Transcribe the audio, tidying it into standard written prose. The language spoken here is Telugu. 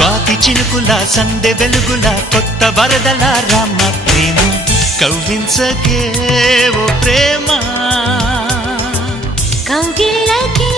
స్వాతి చినుకుల సందె వెలుగుల కొత్త వరదల రామ ప్రేమ కవ్వించకే ఓ ప్రేమ కౌగిళ్ళకే